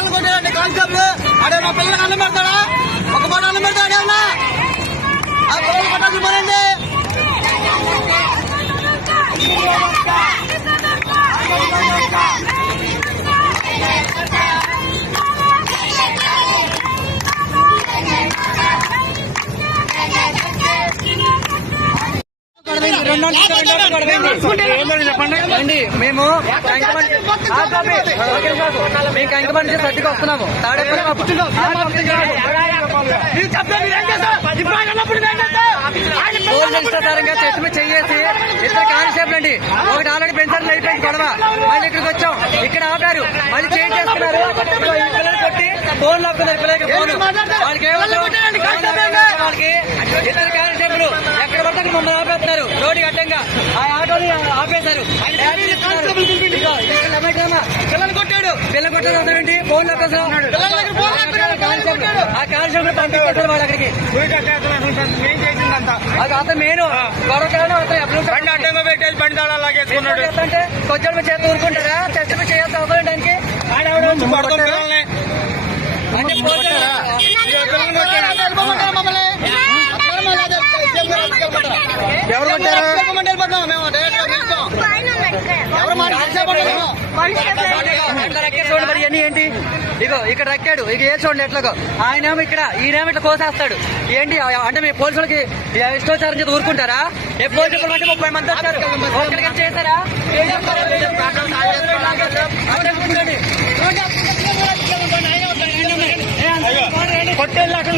పిల్లలు కొట్టాడండి కానిస్టేబుల్ అడే మా పిల్లలకు అన్నం పెడతాడా ఒక పూట అన్నం పెడతాడు ఏమన్నా ఆ పిల్లలు కొట్టాల్సిన పనండి అండి మేము కంకమండి మేము సర్దికి వస్తున్నాము తాడేపల్లి చెట్టు మీద చెయ్యేసి ఇద్దరు కానిస్టేబుల్ అండి ఒకటి ఆల్రెడీ పెన్షన్ అయిపోయింది గొడవ మళ్ళీ ఇక్కడికి వచ్చాం ఇక్కడ ఆపారు మళ్ళీ చేంజ్ చేస్తున్నారు పిల్లలు కొట్టి ఫోన్ లాక్కున్నారు పిల్లలకి ఫోన్ వాళ్ళకి వాళ్ళకి ఇద్దరు కానిస్టేబుల్ ఎక్కడ పడితే అక్కడ మమ్మల్ని ఆపేస్తున్నారు రోడ్డు అడ్డంగా ఆ ఆటోని ఆపేశారు ఇదిగో, ఇక్కడ లెమన్ పిల్లలు అవుతారండి ఫోన్. ఆ కానిస్టేబుల్ పంపించేస్తారు వాళ్ళు అక్కడికి ఏం చేసిందంతా అది అతను అతను ఎప్పుడు అడ్డంగా పెట్టేసి బండి లాగేసుకున్నాడు. అంటే కొంచెం చేత ఊరుకుంటారా? చేయాల్సి అవసరం దానికి? అంటే ఎవరు కొట్టారు? చూడండి మరి ఇవన్నీ ఏంటి? ఇగో ఇక్కడ రెక్కాడు. ఇక ఏ చూడండి ఎట్లాగో. ఆయనేమో ఇక్కడ ఈయనేమో ఇట్లా కోసేస్తాడు. ఏంటి? అంటే మీ పోలీసులకి ఇష్టోచారం చేసి ఊరుకుంటారా? ఏ పోలీసులు అంటే ముప్పై మంది వచ్చారు. ఒక్కడికి చేశారా. కొట్టేళ్ళు అక్కడ